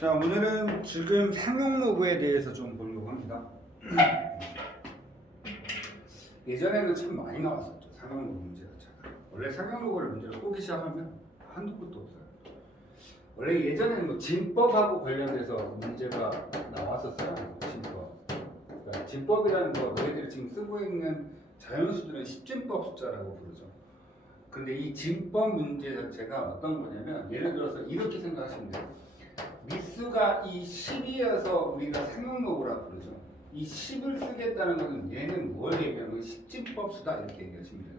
자, 오늘은 지금 상용 로그에 대해서 좀 보려고 합니다. 예전에는 참 많이 나왔었죠. 상용 로그 문제가. 원래 상용 로그를 문제를 꼬기 시작하면 한두 곳도 없어요. 원래 예전에는 뭐 진법하고 관련돼서 문제가 나왔었어요. 진법. 그러니까 진법이라는 거 너희들이 지금 쓰고 있는 자연수들은 십진법 숫자라고 부르죠. 근데 이 진법 문제 자체가 어떤 거냐면, 예를 들어서 이렇게 생각하시면 돼요. 미수가 이 10이어서 우리가 상용 로그라고 부르죠. 이 10을 쓰겠다는 것은 얘는 뭘 얘기하는 거예요? 십진법 수다 이렇게 얘기하시면 돼요.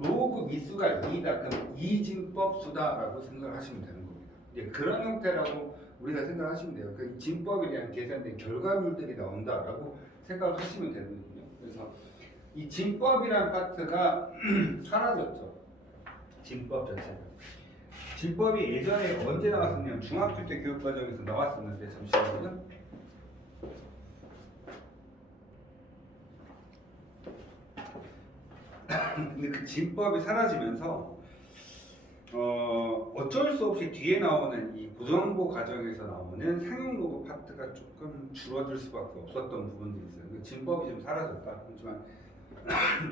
로그 미수가 2다. 그럼 이진법 수다라고 생각을 하시면 되는 겁니다. 이제 그런 형태라고 우리가 생각하시면 돼요. 그 진법에 대한 계산된 결과물들이 나온다라고 생각을 하시면 되거든요. 그래서 이 진법이라는 파트가 사라졌죠. 진법 자체가. 진법이 예전에 언제 나왔었냐면 중학교 때 교육과정에서 나왔었는데, 잠시만요. 근데 그 진법이 사라지면서 어쩔 수 없이 뒤에 나오는 이 고정보 과정에서 나오는 상용 로그 파트가 조금 줄어들 수밖에 없었던 부분들이 있어요. 진법이 좀 사라졌다. 하지만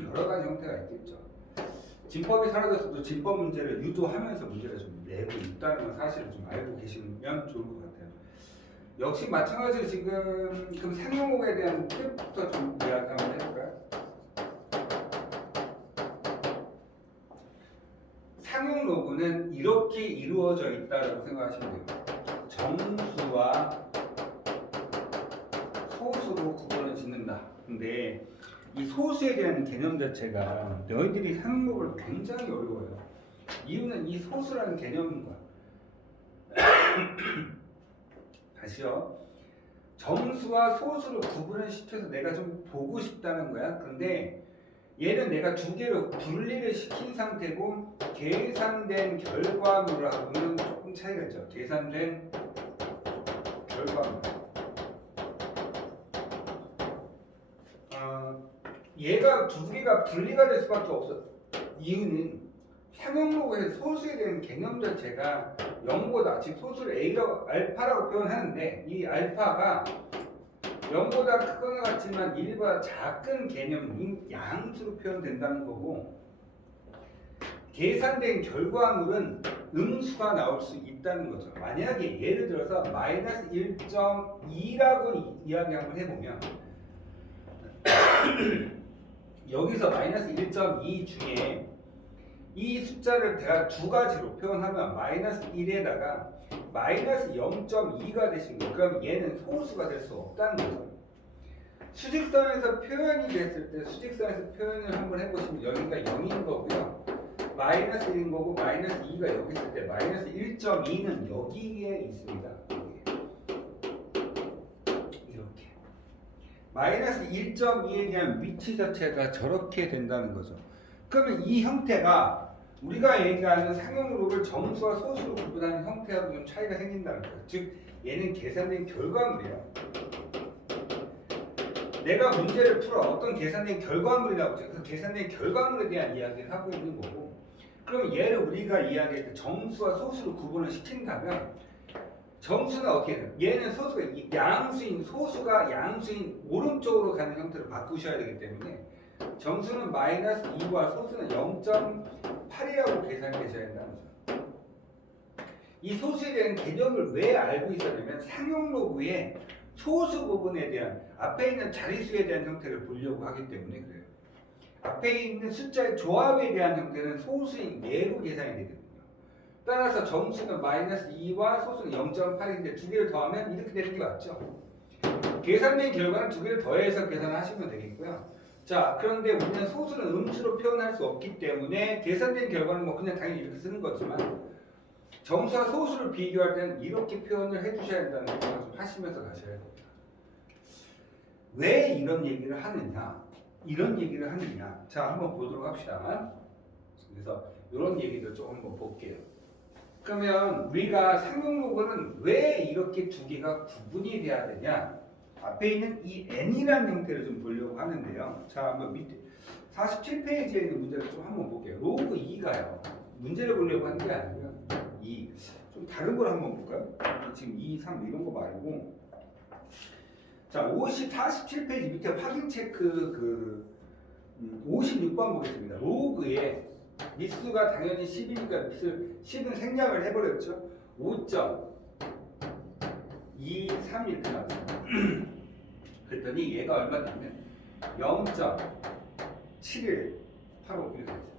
여러 가지 형태가 있겠죠. 진법이 사라졌어도 진법 문제를 유도하면서 문제를 좀 내고 있다는 건 사실을 좀 알고 계시면 좋을 것 같아요. 역시 마찬가지로 지금 그럼 상용 로그에 대한 뜻부터 좀 이야기 한번 해볼까요? 상용 로그는 이렇게 이루어져 있다고 생각하시면 돼요. 정수와 소수로 구분을 짓는다. 근데 이 소수에 대한 개념 자체가 너희들이 상용 로그를 굉장히 어려워요. 이유는 이 소수라는 개념인 거야. 다시요. 정수와 소수를 구분을 시켜서 내가 좀 보고 싶다는 거야. 근데 얘는 내가 두 개로 분리를 시킨 상태고, 계산된 결과물하고는 조금 차이가 있죠. 계산된 결과물. 얘가 두 개가 분리가 될 수밖에 없어. 이유는 상용 로그에서 소수에 대한 개념 자체가 0보다, 즉 소수를 A라고, 알파라고 표현하는데, 이 알파가 0보다 크거나 같지만 1보다 작은 개념인 양수로 표현된다는 거고, 계산된 결과물은 음수가 나올 수 있다는 거죠. 만약에 예를 들어서 마이너스 1.2라고 이야기 한번 해보면 여기서 마이너스 1.2 중에 이 숫자를 내가 두 가지로 표현하면 마이너스 1에다가 마이너스 0.2가 되신 거예요. 그럼 얘는 소수가 될 수 없다는 거죠. 수직선에서 표현이 됐을 때 수직선에서 표현을 한번 해보시면 여기가 0인 거고요. 마이너스 1인 거고, 마이너스 2가 여기 있을 때 마이너스 1.2는 여기에 있습니다. 이렇게. 마이너스 1.2에 대한 위치 자체가 저렇게 된다는 거죠. 그러면 이 형태가 우리가 얘기하는 상용 로그를 정수와 소수로 구분하는 형태하고 좀 차이가 생긴다는 거예요. 즉 얘는 계산된 결과물이에요. 내가 문제를 풀어 어떤 계산된 결과물이라고 하죠. 그 계산된 결과물에 대한 이야기를 하고 있는 거고, 그럼 얘를 우리가 이야기할 때 정수와 소수로 구분을 시킨다면 정수는 어떻게 돼요? 얘는 소수가 양수인, 소수가 양수인 오른쪽으로 가는 형태로 바꾸셔야 되기 때문에 정수는 마이너스 2와 소수는 0.8이라고 계산이 되셔야 된다는 거죠. 이 소수에 대한 개념을 왜 알고 있었냐면 상용 로그의 소수 부분에 대한, 앞에 있는 자릿수에 대한 형태를 보려고 하기 때문에 그래요. 앞에 있는 숫자의 조합에 대한 형태는 소수인 예로 계산이 되거든요. 따라서 정수는 마이너스 2와 소수는 0.8인데 두 개를 더하면 이렇게 되는 게 맞죠. 계산된 결과는 두 개를 더해서 계산하시면 되겠고요. 자, 그런데 우리는 소수는 음수로 표현할 수 없기 때문에 계산된 결과는 뭐 그냥 당연히 이렇게 쓰는 거지만, 정수와 소수를 비교할 때는 이렇게 표현을 해주셔야 된다는 생각을 좀 하시면서 가셔야 됩니다. 왜 이런 얘기를 하느냐? 이런 얘기를 하느냐? 자, 한번 보도록 합시다. 그래서 이런 얘기들 조금 한번 볼게요. 그러면 우리가 상용 로그는 왜 이렇게 두 개가 구분이 돼야 되냐? 앞에 있는 이 n이라는 형태를 좀 보려고 하는데요. 자, 한번 밑에 47페이지에 있는 문제를 좀 한번 볼게요. 로그 2가요. 문제를 보려고 하는 게 아니고요. 좀 다른 걸 한번 볼까요? 지금 2, 3 이런 거 말고 자 47페이지 밑에 확인 체크 56번 보겠습니다. 로그에 미수가 당연히 10이니까 미수 10은 생략을 해버렸죠. 5.23 이렇게 나왔습니다. 그랬더니 얘가 얼마냐면 0.7185 이렇게 됐죠.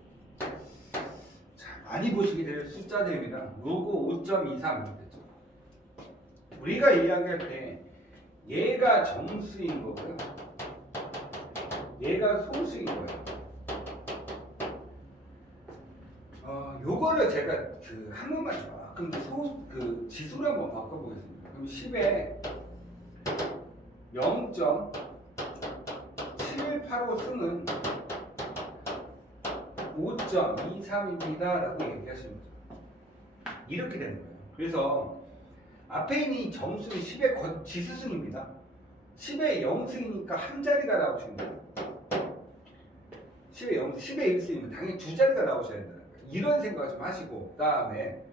자, 많이 보시게 될 숫자들입니다. 로그 5.23 이렇게 됐죠. 우리가 이야기할 때 얘가 정수인 거고요. 얘가 소수인 거예요. 요거를 제가 한 번만 조금 지수를 한번 바꿔보겠습니다. 그럼 10에 0.7185 승은 5.23입니다 라고 얘기하시는 거죠. 이렇게 되는 거예요. 그래서 앞에 있는 이 점수는 10의 지수승입니다. 10의 0승이니까 한 자리가 나오시는 거예요. 10의 0, 10의 1승이면 당연히 두 자리가 나오셔야 된다는 거예요. 이런 생각 좀 하시고, 그 다음에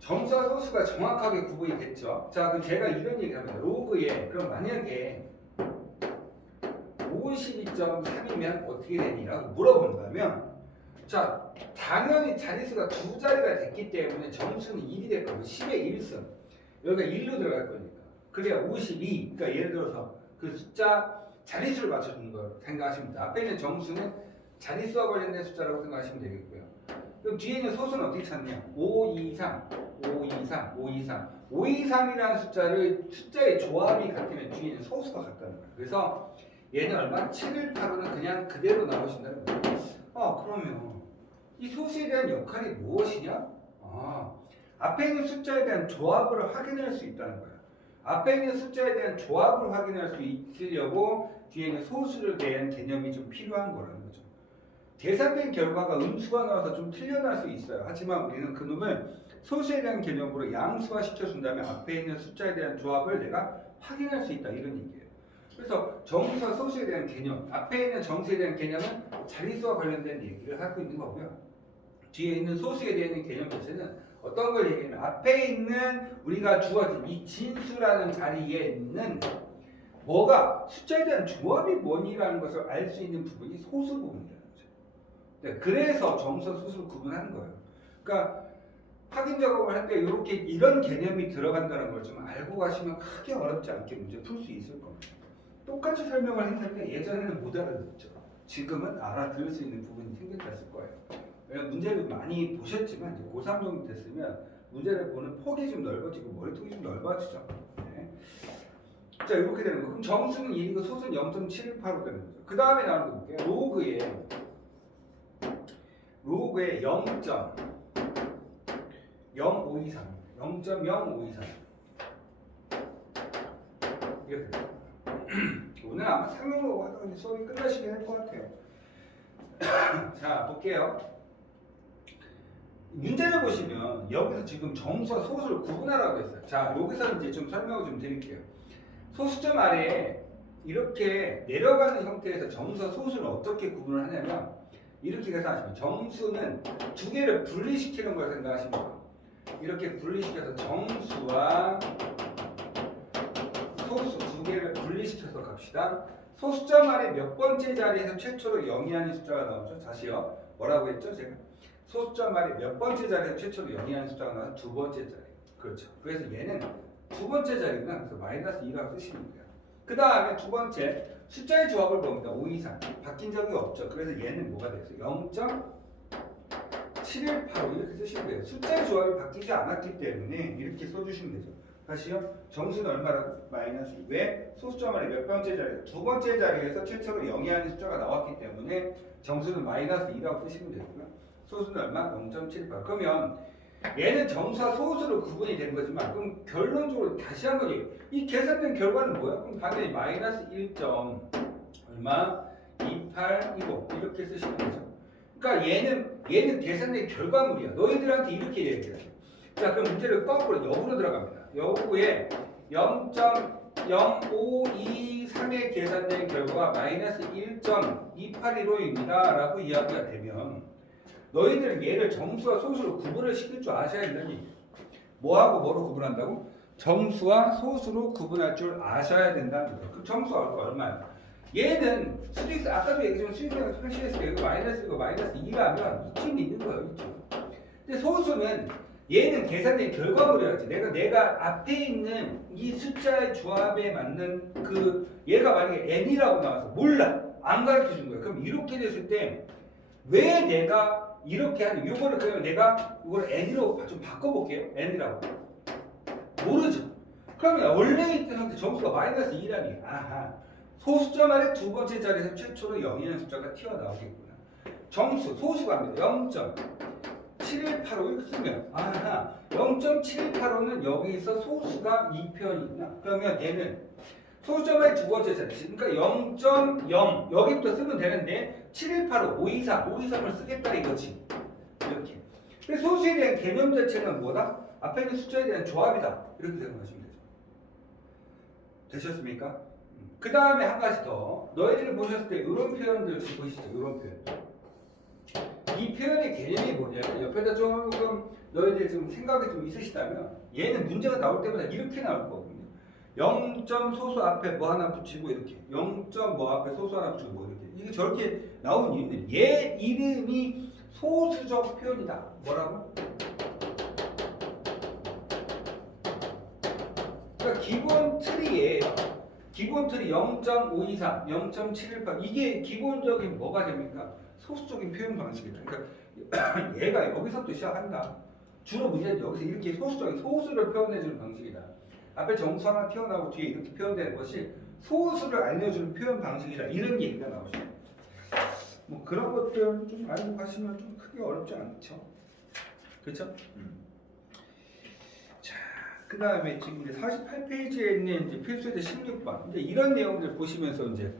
점수와 소수가 정확하게 구분이 됐죠. 자, 그럼 제가 이런 얘기를 합니다. 로그에, 그럼 만약에 52.3이면 어떻게 되니라고 물어본다면, 자, 당연히 자릿수가 두 자리가 됐기 때문에 점수는 1이 될 거고, 10의 1승. 여기가 1로 들어갈 거니까. 그래야 52. 그러니까 예를 들어서 그 숫자, 자릿수를 맞춰주는 걸 생각하시면 됩니다. 앞에 있는 정수는 자릿수와 관련된 숫자라고 생각하시면 되겠고요. 그럼 뒤에 있는 소수는 어떻게 찾냐? 523, 523, 523. 523이라는 숫자의 조합이 같으면 뒤에 있는 소수가 같다는 거예요. 그래서 얘는 얼마? 7185는 그냥 그대로 나오신다는 거예요. 그러면 이 소수에 대한 역할이 무엇이냐? 앞에 있는 숫자에 대한 조합을 확인할 수 있다는 거예요. 앞에 있는 숫자에 대한 조합을 확인할 수 있으려고 뒤에 있는 소수를 대한 개념이 좀 필요한 거라는 거죠. 계산된 결과가 음수가 나와서 좀 틀려날 수 있어요. 하지만 우리는 그놈을 소수에 대한 개념으로 양수화 시켜준다면 앞에 있는 숫자에 대한 조합을 내가 확인할 수 있다 이런 얘기예요. 그래서 정수와 소수에 대한 개념, 앞에 있는 정수에 대한 개념은 자릿수와 관련된 얘기를 하고 있는 거고요. 뒤에 있는 소수에 대한 개념 자체는 어떤 걸 얘기하면 앞에 있는 우리가 주어진 이 진수라는 자리에 있는 뭐가 숫자에 대한 조합이 뭐니라는 것을 알 수 있는 부분이 소수 부분이라는 거죠. 네, 그래서 정수와 소수를 구분하는 거예요. 그러니까 확인 작업을 할 때 이렇게 이런 개념이 들어간다는 걸 좀 알고 가시면 크게 어렵지 않게 문제 풀 수 있을 겁니다. 똑같이 설명을 했는데 예전에는 못 알아듣죠. 지금은 알아들을 수 있는 부분이 생겼을 거예요. 왜냐면 문제를 많이 보셨지만 이제 고3 정도 됐으면 문제를 보는 폭이 좀 넓어지고 머리통이 좀 넓어지죠. 네. 자, 이렇게 되는 거. 그럼 정수는 1이고 소수는 0.718로 되는 거죠. 그 다음에 나오는 거 볼게요. 로그에 0.0523 이렇게 돼요. 오늘 아마 상용으로 하다가 수업이 끝나시게 할 것 같아요. 자, 볼게요. 문제를 보시면 여기서 지금 정수와 소수를 구분하라고 했어요. 자, 여기서 이제 좀 설명을 좀 드릴게요. 소수점 아래에 이렇게 내려가는 형태에서 정수와 소수를 어떻게 구분을 하냐면 이렇게 계산하시면 정수는 두 개를 분리시키는 걸 생각하시면 돼요. 이렇게 분리시켜서 정수와 소수 두 개를 분리시켜서 갑시다. 소수점 아래 몇 번째 자리에서 최초로 영이하는 숫자가 나오죠? 다시요. 뭐라고 했죠? 제가 소수점 아래 몇 번째 자리에서 최초로 영이하는 숫자가 나와서 두 번째 자리. 그렇죠. 그래서 얘는 두 번째 자리구나. 그래서 마이너스 2라고 쓰시면 돼요. 그 다음에 두 번째 숫자의 조합을 봅니다. 5 이상 바뀐 적이 없죠. 그래서 얘는 뭐가 됐어요? 0.7185 이렇게 쓰시면 돼요. 숫자의 조합이 바뀌지 않았기 때문에 이렇게 써주시면 되죠. 다시요. 정수는 얼마라고? 마이너스 2. 왜? 소수점 아래 몇 번째 자리? 두 번째 자리에서 최초로 영이하는 숫자가 나왔기 때문에 정수는 마이너스 2라고 쓰시면 되고요. 소수는 얼마? 0.78. 그러면 얘는 정수와 소수로 구분이 된 거지만 그럼 결론적으로 다시 한번 얘기해요. 이 계산된 결과는 뭐야? 그럼 당연히 마이너스 1. 얼마? 2825 이렇게 쓰시면 되죠. 그러니까 얘는 계산된 결과물이야. 너희들한테 이렇게 얘기해요. 자, 그럼 문제를 거꾸로 역으로 들어갑니다. 역구에 0.0523에 계산된 결과가 마이너스 1.2815입니다 라고 이야기가 되면 너희들은 얘를 정수와 소수로 구분을 시킬 줄 아셔야 된다니. 뭐하고 뭐로 구분한다고? 정수와 소수로 구분할 줄 아셔야 된다는 거죠. 그럼 정수가 얼마야? 얘는 수직선 아까도 얘기했지만 수직선에서 표시했을 때 이거 마이너스 2라면 이쯤 있는 거예요. 이쯤. 근데 소수는 얘는 계산된 결과물이었지. 내가 앞에 있는 이 숫자의 조합에 맞는 그 얘가 만약에 n이라고 나와서 몰라 안 가르쳐 준 거야. 그럼 이렇게 됐을 때 왜 내가 이렇게 하는 이거를 그러면 내가 이걸 n으로 좀 바꿔볼게요. n이라고 모르죠. 그러면 원래 있던 상태 점수가 마이너스 2라니 아하 소수점 아래 두 번째 자리에서 최초로 0이라는 숫자가 튀어나오겠구나. 정수 소수가 합니다. 0.7185 이렇게 쓰면 아하 0.7185는 여기서 소수가 2편이구나. 그러면 얘는 소수점의 두 번째 자리 그러니까 0.0 여기부터 쓰면 되는데 7185 523을 쓰겠다 이거지. 이렇게. 그래서 소수에 대한 개념 자체는 뭐다? 앞에 있는 숫자에 대한 조합이다. 이렇게 생각하시면 되죠. 되셨습니까? 그 다음에 한 가지 더. 너희들이 보셨을 때 이런 표현들 보시죠. 이런 표현. 이 표현의 개념이 뭐냐면 옆에다 조금 너희들이 지금 생각이 좀 있으시다면 얘는 문제가 나올 때마다 이렇게 나올 거거든요. 0. 소수 앞에 뭐 하나 붙이고 이렇게 0. 뭐 앞에 소수 하나 붙이고 뭐 이렇게 이게 저렇게 나온 이유는 얘 이름이 소수적 표현이다. 뭐라고? 그러니까 기본 틀이에요. 기본 틀이 0.523, 0.718 이게 기본적인 뭐가 됩니까? 소수적인 표현 방식이다. 그러니까 얘가 여기서부터 시작한다. 주로 문제는 여기서 이렇게 소수적인 소수를 표현해주는 방식이다. 앞에 정수 하나 튀어나오고 뒤에 이렇게 표현되는 것이 소수를 알려주는 표현 방식이다. 이런 얘기가 나오죠. 뭐 그런 것들 좀 알고 가시면 좀 크게 어렵지 않죠. 그렇죠? 자, 그 다음에 지금 이제 48페이지에 있는 이제 필수제 16번. 이제 이런 내용들 보시면서 이제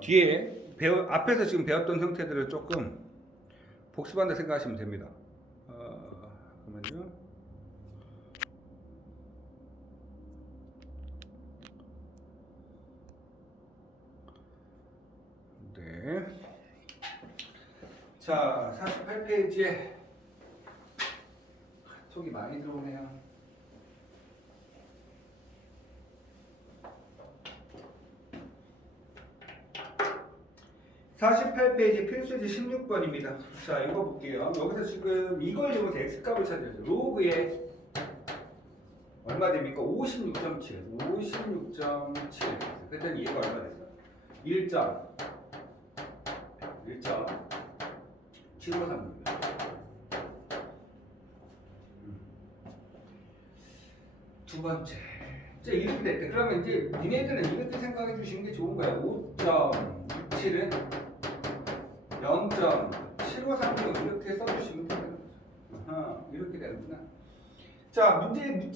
뒤에 앞에서 지금 배웠던 형태들을 조금 복습한다 생각하시면 됩니다. 잠깐만요. 네. 자, 48페이지에 속이 많이 들어오네요. (48페이지) 필수지 16번입니다. 자, 이거 볼게요. 여기서 지금 이걸 이용해서 x값을 찾으세요. 로그에 얼마 됩니까? 56.7. 56.7. 그랬더니 얘가 얼마 됐어요? 1.753. 두 번째. 자, 이렇게 됐대. 그러면 이제 니네들은 이렇게 생각해 주시는 게 좋은 거야. 5.67은 0.753을 이렇게 써주시면 되는 거죠. 아하, 이렇게 되는구나. 자, 문제를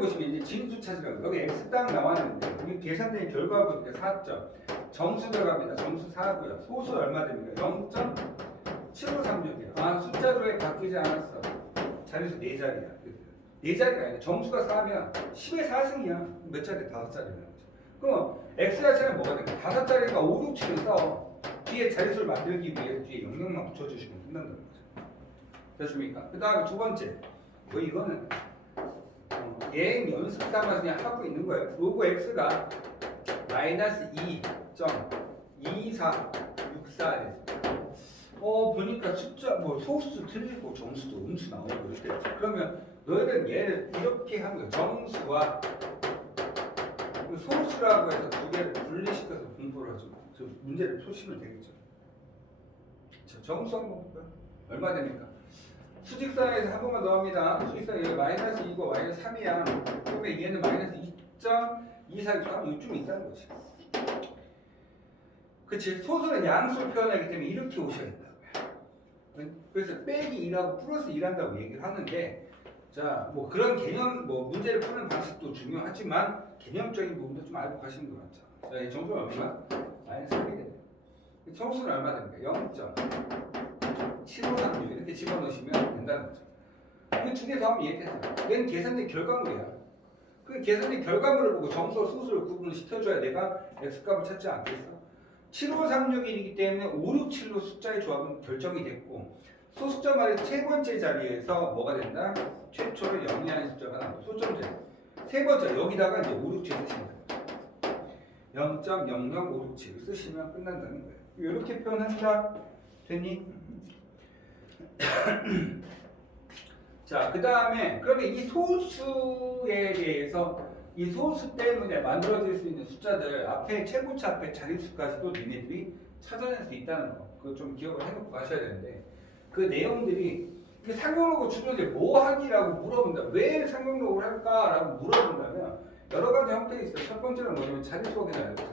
보시면 이제 진수 찾으라고. 여기 x 딱 나왔는데 이게 계산된 결과가 보니까 4점. 정수 들어갑니다. 정수 4고요. 소수 얼마 됩니까? 0.7536이에요. 아, 숫자로 바뀌지 않았어. 자리수 4자리야. 4자리가 아니라 정수가 4면 10의 4승이야. 몇 자리? 5자리라는 거죠. 그럼 x 자체는 뭐가 될까? 5자리가 5, 6, 7을 써. 뒤에 자리수를 만들기 위해서 뒤에 영역만 붙여주시면 된다는 거죠. 됐습니까? 그 다음에 두 번째. 이거는 예행 연습 삼아서 그냥 하고 있는 거예요. 로그 x가 마이너스 2.2464에서 보니까 숫자 뭐 소수 틀리고 정수도 음수 나오고 이렇게. 그러면 너희들은 얘를 이렇게 하는 거야. 정수와 소수라고 해서 두 개를 분리시켜서 공부를 하죠. 문제를 푸시면 되겠죠. 자, 정수 한번 볼까요? 얼마 됩니까? 수직선에서 한 번만 더 합니다. 수직선 여기 마이너스 2고 마이너스 3이야. 그러면 얘는 마이너스 2.246 이쯤 있다는 거지. 그치? 소수는 양수를 표현하기 때문에 이렇게 오셔야 된다고요. 그래서 빼기 2라고 플러스 2한다고 얘기를 하는데, 자, 뭐 그런 개념, 뭐 문제를 푸는 방식도 중요하지만 개념적인 부분도 좀 알고 가시는 게 맞죠. 자, 이 정수는 얼마? 마이너스 3이 되네요. 정수는 얼마 됩니까? 0.7536 이렇게 집어넣으시면 된다는 거죠. 이 두 개 더하면 이해되죠. 얘는 계산된 결과물이야. 그 계산된 결과물을 보고 정수와 소수를 구분을 시켜줘야 내가 x값을 찾지 않겠어. 7536이기 때문에 5, 6, 7로 숫자의 조합은 결정이 됐고 소수점 아래 세 번째 자리에서 뭐가 된다? 최초로 0이 아닌 숫자가 나온다. 소점제. 세 번째 여기다가 이제 5, 6, 7 쓰시면 돼요. 0.0056을 쓰시면 끝난다는 거예요. 이렇게 표현한다. 됐니? 자, 그 다음에 그러면 이 소수에 대해서 이 소수 때문에 만들어질 수 있는 숫자들 앞에 최고차 앞에 자릿수까지도 니네들이 찾아낼 수 있다는 거. 그거 좀 기억을 해놓고 가셔야 되는데 그 내용들이 상용록을 주변에 뭐 하기라고 물어본다. 왜 상용록을 할까라고 물어본다면 여러 가지 형태가 있어요. 첫 번째는 뭐냐면 자릿수 확인하는 거죠.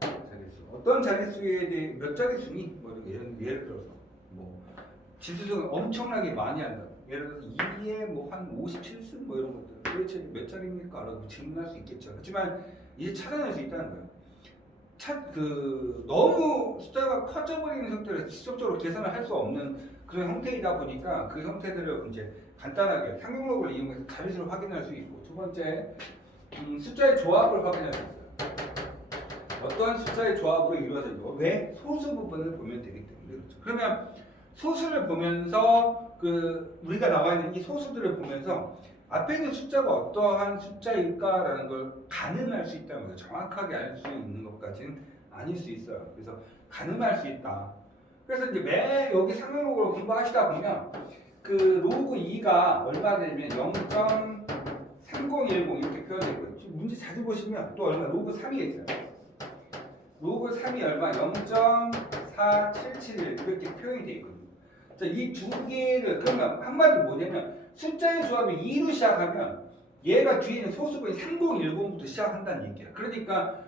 자릿수. 어떤 자릿수에 대해 몇 자릿수니? 뭐 예를 들어서 뭐 지수는 엄청나게 많이 한다. 예를 들어서 2에 뭐 한 57승 뭐 이런 것들. 도대체 몇 자리입니까? 라고 질문할 수 있겠죠. 하지만 이제 찾아낼 수 있다는 거예요. 너무 숫자가 커져버리는 형태를 직접적으로 계산을 할 수 없는 그런 형태이다 보니까 그 형태들을 이제 간단하게 상용록을 이용해서 자릿수를 확인할 수 있고, 두 번째 숫자의 조합을 확인할 수 있어요. 어떠한 숫자의 조합으로 이루어져있고 왜? 소수 부분을 보면 되기 때문에 그렇죠. 그러면 소수를 보면서 우리가 나와 있는 이 소수들을 보면서 앞에 있는 숫자가 어떠한 숫자일까라는 걸 가늠할 수 있다는 거죠. 정확하게 알 수 있는 것까지는 아닐 수 있어요. 그래서 가늠할 수 있다. 그래서 이제 매 여기 상용록을 공부하시다 보면 로그 2가 얼마 되면 0.3010 이렇게 표현되어 있고요. 문제 자주 보시면 또 얼마 로그 3이 있어요. 로그 3이 얼마 0.4771 이렇게 표현이 되어 있거든요. 자, 이 두 개를 그러면 한마디로 뭐냐면 숫자의 조합이 2로 시작하면 얘가 뒤에 있는 소수분이 3010부터 시작한다는 얘기야. 그러니까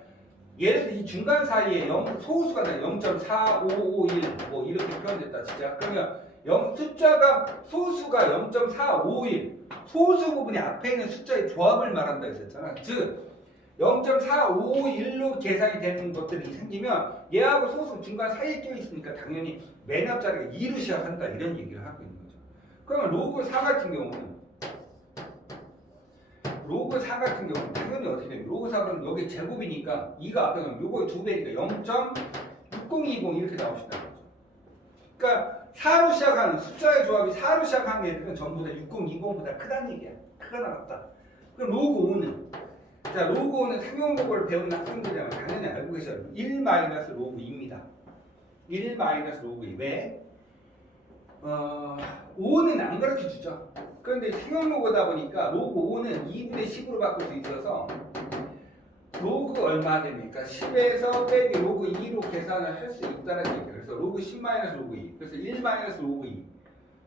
예를 들어 이 중간 사이에 소수가 0.4551 뭐 이렇게 표현됐다 진짜. 그러면 소수가 0.451 소수 부분이 앞에 있는 숫자의 조합을 말한다 했었잖아. 즉 0.451로 계산이 되는 것들이 생기면 얘하고 소수 중간 사이에 껴 있으니까 당연히 맨 앞자리가 2로 시작한다 이런 얘기를 하고 있는 거죠. 그러면 로그 4 같은 경우는 당연히 어떻게 되면 로그 4는 여기 제곱이니까 2가 앞에 가면 요거의 2배니까 0.6020 이렇게 나오신다는 거죠. 그러니까 4로 시작하는 숫자의 조합이 4로 시작하는 애들은 전부 다 6020보다 크다는 얘기야. 크거나 같다. 그럼 로그 5는 자, 로그 5는 상용록을 배우는 학생들이라면 당연히 알고 계셔야 돼요. 1 마이너스 로그 2입니다. 1 마이너스 로그 2. 왜? 5는 안 가르쳐 주죠. 그런데 상용록이다 보니까 로그 5는 2분의 10으로 바꿀 수 있어서 로그 얼마 됩니까? 10에서 빼기 로그 2로 계산을 할 수 있다는 얘기예요. 그래서 로그 10 마이너스 로그 2. 그래서 1 마이너스 로그 2.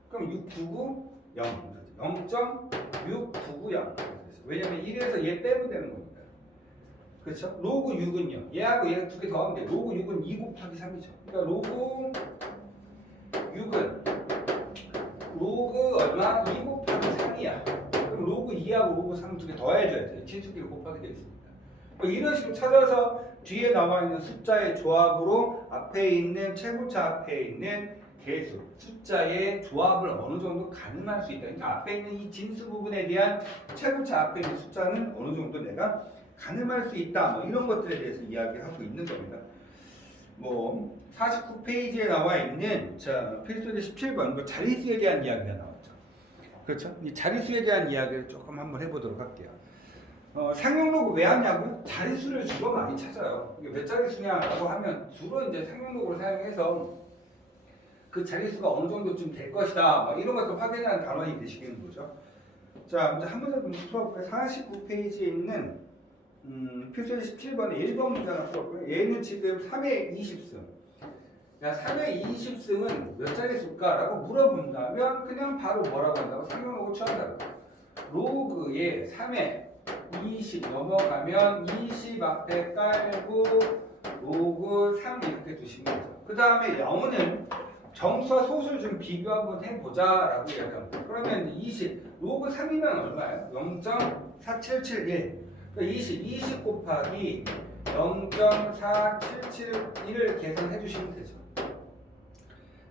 그럼 6990. 0.6990. 왜냐면 1에서 얘 빼면 되는 거니까. 그렇죠? 로그 6은요. 얘하고 얘 두 개 더하면 돼. 로그 6은 2 곱하기 3이죠. 그러니까 로그 6은 로그 얼마? 2 곱하기 3이야. 그럼 로그 2하고 로그 3 두 개 더해줘야 돼. 친수끼리 곱하게 되어 있습니다. 뭐 이런 식으로 찾아서 뒤에 나와 있는 숫자의 조합으로 앞에 있는 최고차 앞에 있는 개수, 숫자의 조합을 어느 정도 가늠할 수 있다. 그러니까 앞에 있는 이 진수 부분에 대한 최고차 앞에 있는 숫자는 어느 정도 내가 가늠할 수 있다. 뭐 이런 것들에 대해서 이야기하고 있는 겁니다. 뭐 49페이지에 나와 있는 필수제 17번 뭐 자릿수에 대한 이야기가 나왔죠. 그렇죠? 이 자릿수에 대한 이야기를 조금 한번 해보도록 할게요. 상용록을 왜 하냐고요? 자릿수를 주로 많이 찾아요. 이게 몇 자릿수냐라고 하면 주로 이제 상용록을 사용해서 그 자릿수가 어느 정도쯤 될 것이다. 뭐 이런 것들 확인하는 단원이 되시겠는 거죠. 자, 이제 한 문제 좀 풀어볼까요? 49페이지에 있는 필수제 17번의 1번 문제 하나 풀었고요. 얘는 지금 3의 20승. 야, 3의 20승은 몇 자릿수일까라고 물어본다면 그냥 바로 뭐라고 한다고? 상용록을 취한다고. 로그에 3의 20 넘어가면 20 앞에 깔고 로그 3 이렇게 두시면 되죠. 그 다음에 0은 정수와 소수를 좀 비교 한번 해보자 라고 이야기합니다. 그러면 20 로그 3이면 얼마예요? 0.4771. 그러니까 20 곱하기 0.4771을 계산해 주시면 되죠.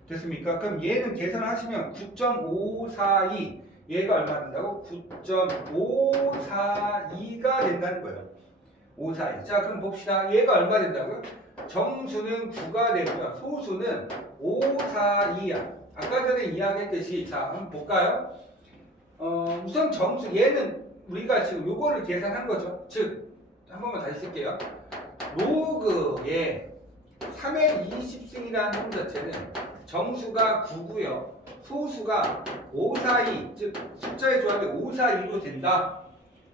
됐습니까? 그럼 얘는 계산하시면 9.542 얘가 얼마 된다고? 9.542가 된다는 거예요. 542. 자, 그럼 봅시다. 얘가 얼마 된다고요? 정수는 9가 되고요. 소수는 5, 4, 2야. 아까 전에 이야기했듯이 자 한번 볼까요? 우선 정수 얘는 우리가 지금 요거를 계산한 거죠. 즉 한 번만 다시 쓸게요. 로그의 3의 20승이라는 놈 자체는 정수가 9고요. 소수가 5, 4, 2, 즉 숫자의 조합이 5, 4, 2로 된다.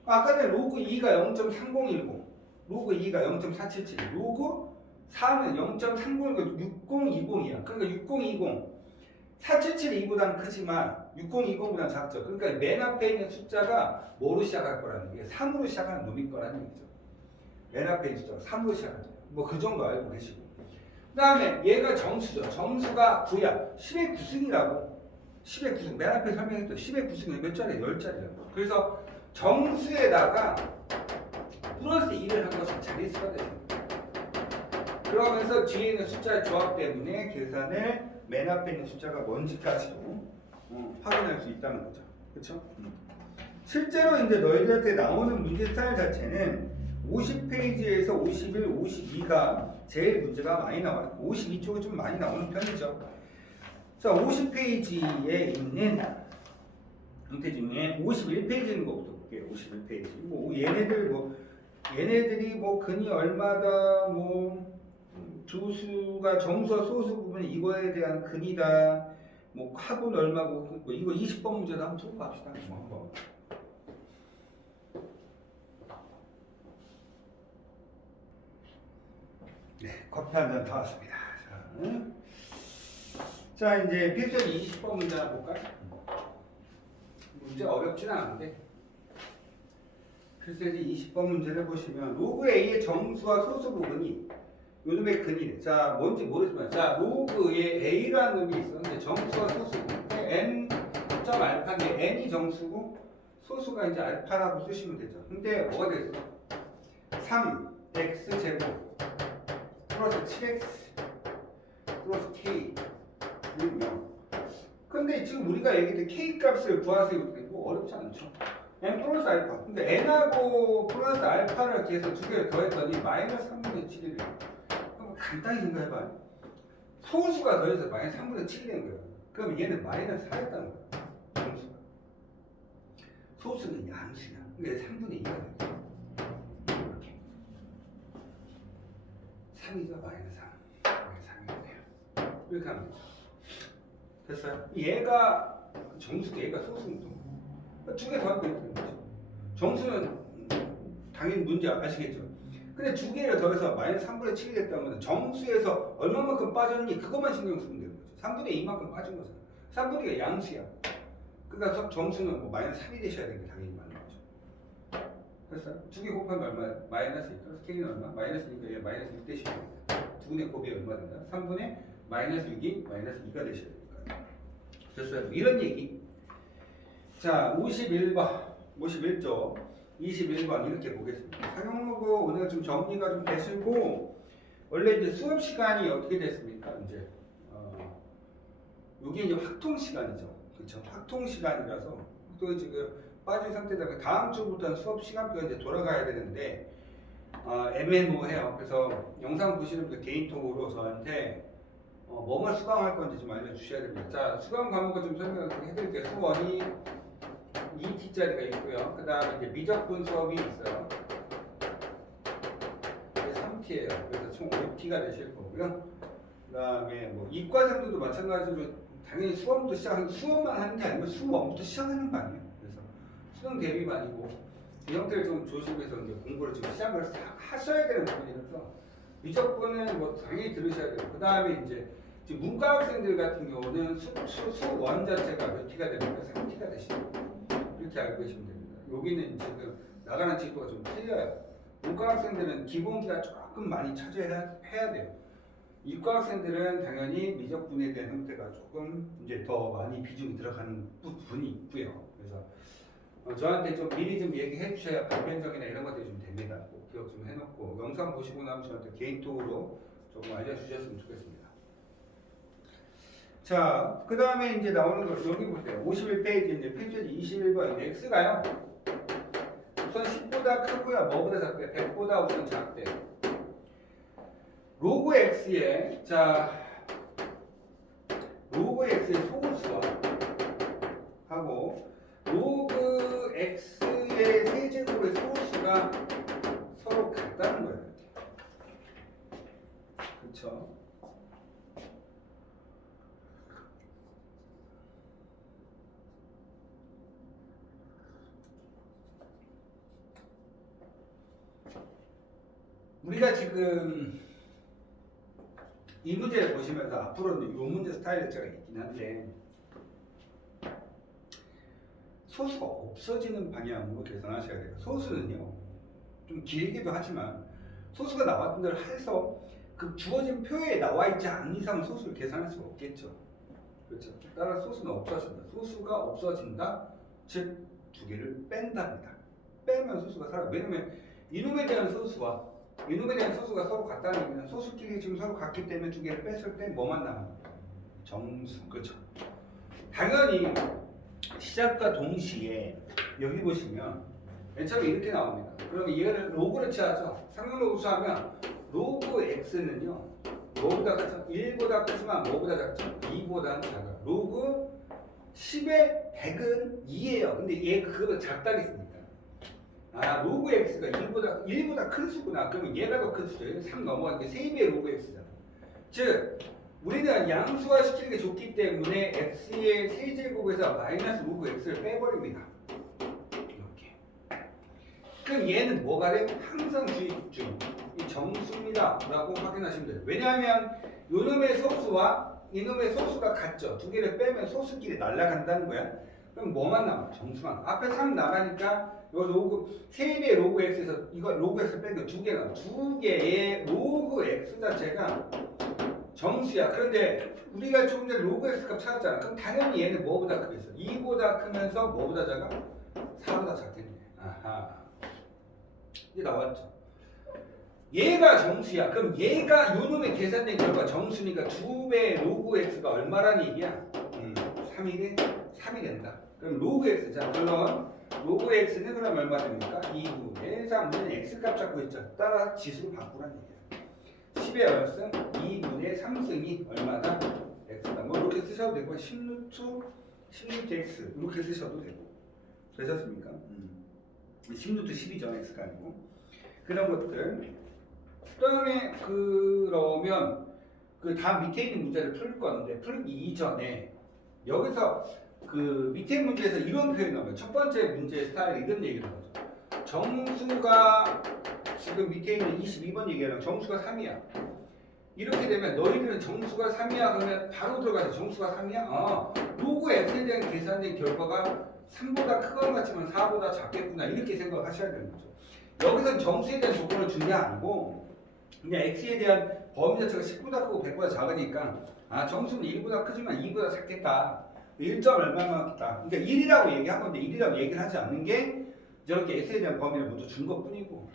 아까 전에 로그 2가 0.3010, 로그 2가 0.477, 로그 4는 0.3010, 6020이야. 그러니까 6020, 4772보다는 크지만 6020보다는 작죠. 그러니까 맨 앞에 있는 숫자가 뭐로 시작할 거라는 게 3으로 시작하는 놈일 거라는 얘기죠. 맨 앞에 있는 숫자가 3으로 시작하는 거예요. 뭐 그 정도 알고 계시고. 그 다음에 얘가 정수죠. 정수가 9야. 10의 9승이라고. 10의 9승. 맨 앞에 설명했죠. 10의 9승이 몇 자리야? 10자리야. 그래서 정수에다가 플러스 2를 한 것은 자릿수가 됩니다. 그러면서 뒤에 있는 숫자의 조합 때문에 계산을 맨 앞에 있는 숫자가 뭔지까지도 확인할 수 있다는 거죠. 그렇죠? 실제로 이제 너희들한테 나오는 문제 스타일 자체는 50페이지에서 51, 52가 제일 문제가 많이 나와요. 52쪽이 좀 많이 나오는 편이죠. 자, 50페이지에 있는 문제 중에 51페이지인 것부터 볼게요. 51페이지. 얘네들이 뭐 근이 얼마다, 뭐 조수가 정수와 소수 부분이 이거에 대한 근이다. 뭐 합은 얼마고, 뭐 이거 20번 문제도 한번 풀고 갑시다. 한번. 네, 커피 한 잔 더 왔습니다. 자, 이제 필수적인 20번 문제 한번 볼까요? 문제 어렵진 않은데 필수적인 20번 문제를 보시면 로그 A의 정수와 소수 부분이 요놈의 근이래. 자, 뭔지 모르지만 자, 로그에 A라는 놈이 있었는데 정수와 소수 n 점 알파인데 n이 정수고 소수가 이제 알파라고 쓰시면 되죠. 근데 뭐가 됐어? 3x 제곱 플러스 7x 플러스 k 0. 근데 지금 우리가 얘기했던 k 값을 구하세요. 뭐 어렵지 않죠. n 플러스 알파. 근데 n하고 플러스 알파를 계속 두 개를 더했더니 마이너스 3분의 7이래요. 그럼 간단히 생각해봐요. 소수가 더해서 마이너스 3분의 7이 된 거예요. 그럼 얘는 마이너스 4였다는 거예요. 정수가. 소수는 양수야. 근데 3분의 2가 돼요. 이렇게. 3이죠. 마이너스 3. 마이너스 3이 돼요. 이렇게 하면 되죠. 됐어요? 얘가 정수, 얘가 소수입니다. 두 개 더하고 있는 거죠. 정수는 당연히 문제 아시겠죠? 근데 두 개를 더해서 마이너스 3분의 7이 됐다면 정수에서 얼마만큼 빠졌니? 그것만 신경 쓰면 되는 거죠. 3분의 2만큼 빠진 거잖아. 3분의 2가 양수야. 그러니까 정수는 뭐 마이너스 3이 되셔야 되는 게 당연히 맞는 거죠. 됐어요? 두 개 곱하면 얼마? 마이너스 2. 그래서 K는 얼마? 마이너스니까 얘 마이너스 6 되시면 됩니다. 두 분의 곱이 얼마 된다? 3분의 마이너스 6이 마이너스 2가 되셔야 됩니다. 됐어요? 이런 얘기. 자, 51쪽, 21번 이렇게 보겠습니다. 사용로그 오늘 좀 정리가 좀 되시고, 원래 이제 수업 시간이 어떻게 됐습니까? 이제 이게 이제 확통 시간이죠. 그렇죠? 확통 시간이라서 또 지금 빠진 상태다. 다음 주부터는 수업 시간표가 이제 돌아가야 되는데 애매모호해요. 그래서 영상 보시는 분들 개인톡으로 저한테 뭐만 수강할 건지 좀 알려주셔야 됩니다. 자, 수강 과목을 좀 설명을 해드릴게요. 수원이 2T짜리가 있고요. 그 다음에 이제 미적분 수업이 있어요. 이게 3T예요. 그래서 총 5T가 되실 거고요. 그 다음에 뭐 이과생들도 마찬가지로 당연히 수험부터 수험만 하는 게 아니고 수험부터 시작하는 거 아니에요. 그래서 수능 대비반이고 이 형태를 좀 조심해서 이제 공부를 좀 시작을 하셔야 되는 부분이라서 미적분은 뭐 당연히 들으셔야 되고 그 다음에 이제 지금 문과 학생들 같은 경우는 수원 자체가 몇 T가 됩니까? 3T가 되시고 이렇게 알고 계시면 됩니다. 여기는 지금 나가는 직도가 좀 틀려요. 문과 학생들은 기본기가 조금 많이 해야 돼요. 이과 학생들은 당연히 미적분에 대한 형태가 조금 이제 더 많이 비중이 들어가는 부분이 있고요. 그래서 저한테 좀 미리 좀 얘기해 주셔야 답변적이나 이런 것들이 좀 됩니다. 꼭 기억 좀 해놓고 영상 보시고 나면 저한테 개인톡으로 조금 알려주셨으면 좋겠습니다. 자, 그 다음에 이제 나오는 걸 여기 보세요. 51페이지 이제 필수지 21번 x가요. 우선 10보다 크고요. 뭐보다 작대? 100보다 우선 작대. 로그 x에 자 로그 x의 소수와 하고 로그 x의 세제곱의 소수가 서로 같다는 거예요. 그렇죠? 우리가 지금 이 문제를 보시면서 앞으로는 이 문제 스타일 자체가 있긴 한데 소수가 없어지는 방향으로 계산하셔야 돼요. 소수는요 좀 길기도 하지만 소수가 나왔던 대로 해서 그 주어진 표에 나와 있지 않은 이상 소수를 계산할 수가 없겠죠. 그렇죠. 따라 소수는 없어진다. 소수가 없어진다. 즉 두 개를 뺀답니다. 빼면 소수가 살아요. 왜냐면 이놈에 대한 소수와 이놈에 대한 소수가 서로 같다는 얘기는 소수끼리 지금 서로 같기 때문에 두 개를 뺐을 때 뭐만 남아요? 정수. 그렇죠. 당연히 시작과 동시에 여기 보시면 맨 처음에 이렇게 나옵니다. 그러면 얘를 로그를 취하죠. 상용로그 취하면 로그 x는요 뭐보다 크죠? 1보다 크지만 뭐보다 작죠? 2보다는 작아요. 로그 10의 100은 2예요. 근데 얘가 그거보다 작다고 했으니까 아 로그 x가 1보다 큰 수구나. 그러면 얘가 더 큰 수죠. 3 넘어가니까 3배의 로그 x잖아. 즉 우리는 양수화 시키는 게 좋기 때문에 x의 세제곱에서 마이너스 로그 x를 빼버립니다. 이렇게. 그럼 얘는 뭐가 돼? 항상 주입중. 이 정수입니다. 라고 확인하시면 돼요. 왜냐하면 요놈의 소수와 이놈의 소수가 같죠. 두 개를 빼면 소수끼리 날아간다는 거야. 그럼 뭐만 남아? 정수만. 앞에 3 나가니까 요 로그 3배의 로그 x에서 이거 로그 x 빼면 두 개가 두 개의 로그 x 자체가 정수야. 그런데 우리가 조금 전에 로그 x 값 찾았잖아. 그럼 당연히 얘는 뭐보다 크겠어? 2보다 크면서 뭐보다 작아? 4보다 작겠네. 아하. 이게 나왔죠. 얘가 정수야. 그럼 얘가 요놈의 계산된 결과 정수니까 2배의 로그 x가 얼마라는 얘기야? 3이 돼? 3이 된다. 그럼 로그 x. 자, 물론 로그 x는 그럼 얼마 됩니까? 2분의 3. 우리는 x 값 잡고 있죠. 따라 지수로 바꾸라는 얘기야. 10의 열승 2분의 3승이 얼마다? x다. 뭐 이렇게 쓰셔도 되고 10루트 x 이렇게 쓰셔도 되고 되셨습니까? 10루트 12죠. x가 아니고 그런 것들. 그 다음에 그러면 그 다음 밑에 있는 문제를 풀 건데 풀기 이전에 여기서 그 밑에 문제에서 이런 표현이 나와요. 첫 번째 문제 스타일이 이런 얘기를 하죠. 정수가 지금 밑에 있는 22번 얘기하는 정수가 3이야. 이렇게 되면 너희들은 정수가 3이야 그러면 바로 들어가서 정수가 3이야? 로그 x에 대한 계산된 결과가 3보다 크거나 같지만 4보다 작겠구나 이렇게 생각하셔야 되는 거죠. 여기서는 정수에 대한 조건을 준 게 아니고 그냥 x에 대한 범위 자체가 10보다 크고 100보다 작으니까 정수는 1보다 크지만 2보다 작겠다. 1점 얼마만 크다. 그러니까 1이라고 얘기한 건데 1이라고 얘기를 하지 않는 게 저렇게 x에 대한 범위를 먼저 준 것 뿐이고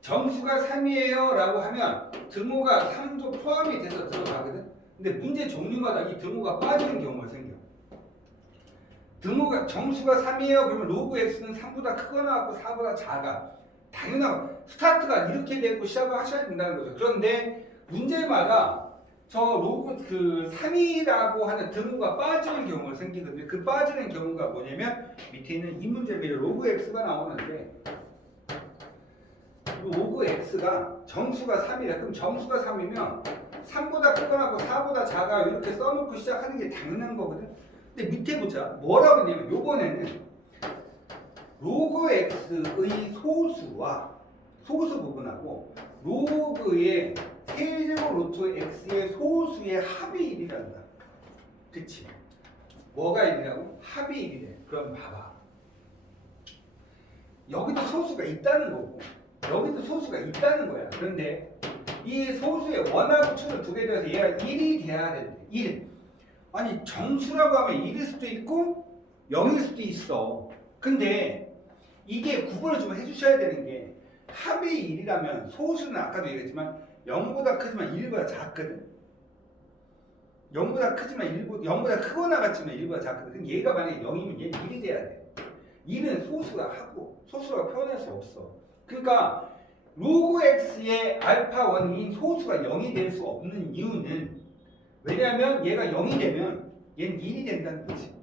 정수가 3이에요 라고 하면 등호가 3도 포함이 돼서 들어가거든. 근데 문제 종류마다 이 등호가 빠지는 경우가 생겨. 등호가 정수가 3이에요 그러면 로그 x는 3보다 크거나 같고 4보다 작아. 당연하고 스타트가 이렇게 되고 시작을 하셔야 된다는 거죠. 그런데 문제마다 저 로그 그 3이라고 하는 등호가 빠지는 경우가 생기거든요. 그 빠지는 경우가 뭐냐면 밑에 있는 이 문제에 로그 x가 나오는데 로그 x가 정수가 3이라 그럼 정수가 3이면 3보다 크거나 하고 4보다 작아 이렇게 써놓고 시작하는 게 당연한 거거든. 근데 밑에 보자. 뭐라고 했냐면 요번에는 로그 x의 소수와 소수 부분하고 로그의 세제곱 루트 x의 소수의 합이 1이란다. 그치? 뭐가 1이라고? 합이 1이래. 그럼 봐봐. 여기도 소수가 있다는 거고 여기도 소수가 있다는 거야. 그런데 이 소수의 원하고 추를 두게 돼서 얘가 1이 돼야 되는데 1. 아니 정수라고 하면 1일 수도 있고 0일 수도 있어. 근데 이게 구분을 좀 해주셔야 되는 게 합이 1이라면 소수는 아까도 얘기했지만 0보다 크지만 1보다 작거든. 0보다 크지만 0보다 크거나 같지만 1보다 작거든. 그럼 얘가 만약에 0이면 얘는 1이 돼야 돼. 1은 소수가 하고 소수라고 표현할 수 없어. 그러니까 로그 x의 알파 1인 소수가 0이 될 수 없는 이유는 왜냐하면 얘가 0이 되면 얘는 1이 된다는 거지.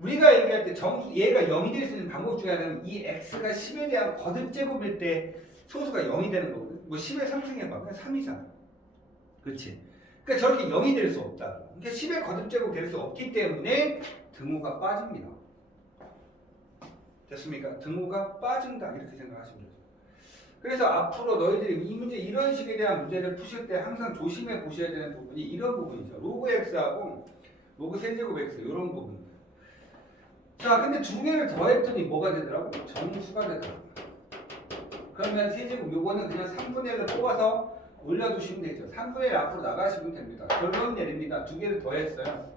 우리가 얘기할 때 얘가 0이 될 수 있는 방법 중에 하나는 이 x가 10에 대한 거듭제곱일 때 소수가 0이 되는 거거든. 뭐 10의 3승 해봐. 그냥 3이잖아. 그렇지? 그러니까 저렇게 0이 될 수 없다. 그러니까 10의 거듭제곱 될 수 없기 때문에 등호가 빠집니다. 됐습니까? 등호가 빠진다. 이렇게 생각하시면 되죠. 그래서 앞으로 너희들이 이 문제, 이런 식에 대한 문제를 푸실 때 항상 조심해 보셔야 되는 부분이 이런 부분이죠. 로그 x하고 로그 세제곱 x 이런 부분입니다. 자, 근데 두 개를 더했더니 뭐가 되더라고? 정수가 되더라고. 그러면 세제곱 요거는 그냥 3분의 1을 뽑아서 올려두시면 되죠. 3분의 1 앞으로 나가시면 됩니다. 결론 내립니다. 두 개를 더했어요.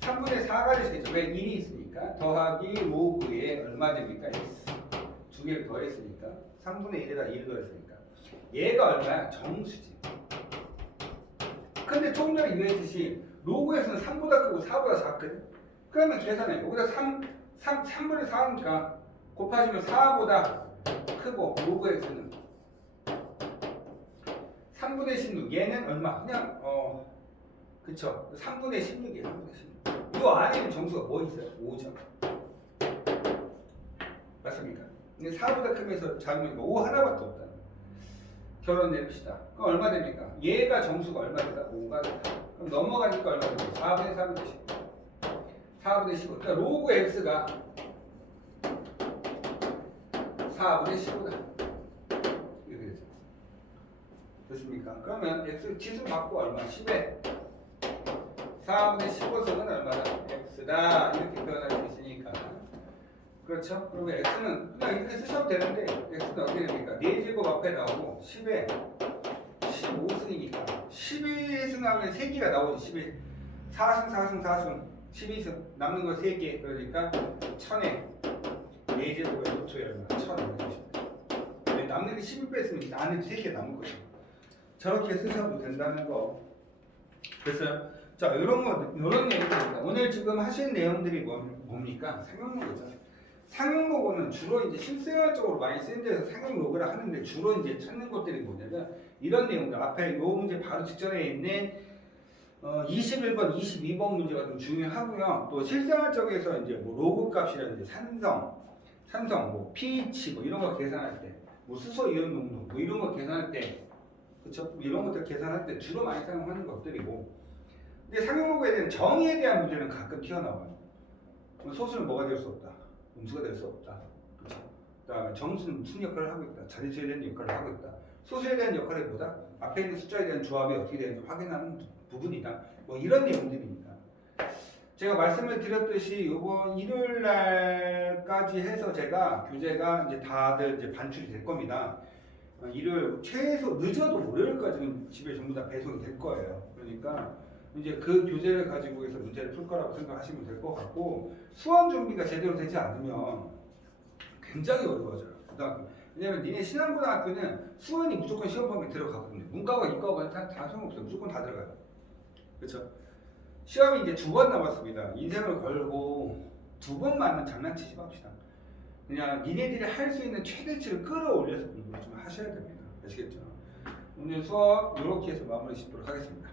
3분의 4가 되시겠죠. 왜? 1이 있으니까. 더하기 로그에 얼마 됩니까? x. 두 개를 더했으니까. 3분의 1에다 1을 더했으니까. 얘가 얼마야? 정수지. 근데 조금 전에 이해했듯이 로그에서는 3보다 크고 4보다 작거든. 그러면 계산해. 여기다 3분의 4니까 곱하시면 4보다 크고 로그 x는 3분의 16. 얘는 얼마? 그냥 그쵸. 3분의 16이에요. 3분의 16. 이 안에는 정수가 뭐 있어요? 5죠. 맞습니까? 근데 4보다 크면서 작으니까 5 하나밖에 없다. 결론 내립시다. 그럼 얼마 됩니까? 얘가 정수가 얼마 되다? 5가 되다. 그럼 넘어가니까 얼마 됩니까? 4분의 3분의 15. 4분의 15. 그러니까 로그 x가 4분의 15다. 이렇게 되죠. 됐습니까? 그러면 x 지수 받고 얼마? 10에 4분의 15승은 얼마다? x다. 이렇게 표현할 수 있으니까. 그렇죠? 그러면 x는 그냥 이렇게 쓰셔도 되는데 x는 어떻게 됩니까? 4제곱 앞에 나오고 10에 15승이니까 12승 하면 3개가 나오지. 10에 4승 4승 4승 12승 남는 거 3개. 그러니까 1000에 4제곱에 루트에 얼마? 1000에 남는 게 12 뺐으면 안에 3개 남은 거죠. 저렇게 쓰셔도 된다는 거. 됐어요? 자, 이런 내용입니다. 오늘 지금 하신 내용들이 뭡니까? 상용로그죠. 상용로그는 주로 이제 실생활적으로 많이 쓰는 데서 상용로그를 하는데 주로 이제 찾는 것들이 뭐냐면 이런 내용들. 앞에 요 문제 바로 직전에 있는 21번, 22번 문제가 좀 중요하고요. 또 실생활적에서 이제 뭐 로그 값이라든지 산성, 뭐 pH 뭐 이런 거 계산할 때, 뭐 수소 이온 농도 뭐 이런 거 계산할 때, 그렇죠? 이런 것들 계산할 때 주로 많이 사용하는 것들이고. 근데 상용로그에 대한 정의에 대한 문제는 가끔 튀어나와요. 소수는 뭐가 될 수 없다. 음수가 될 수 없다. 그렇죠? 그다음에 정수는 무슨 역할을 하고 있다. 자리수에 대한 역할을 하고 있다. 소수에 대한 역할이 뭐다? 앞에 있는 숫자에 대한 조합이 어떻게 되는지 확인하는 부분이다. 뭐 이런 내용들입니다. 제가 말씀을 드렸듯이 이번 일요일 날까지 해서 제가 교재가 이제 다들 이제 반출이 될 겁니다. 일요일 최소 늦어도 월요일까지는 집에 전부 다 배송이 될 거예요. 그러니까 이제 그 교재를 가지고 해서 문제를 풀 거라고 생각하시면 될 것 같고, 수험 준비가 제대로 되지 않으면 굉장히 어려워져요. 그다음 왜냐면 니네 신앙고등학교는 수원이 무조건 시험 범위에 들어가거든요. 문과가 이과가 다 소용없어요. 무조건 다 들어가요. 그렇죠? 시험이 이제 2번 남았습니다. 인생을 걸고 2번 맞는 장난치지 맙시다. 그냥 니네들이 할 수 있는 최대치를 끌어올려서 공부를 좀 하셔야 됩니다. 아시겠죠? 오늘 수업 이렇게 해서 마무리 짓도록 하겠습니다.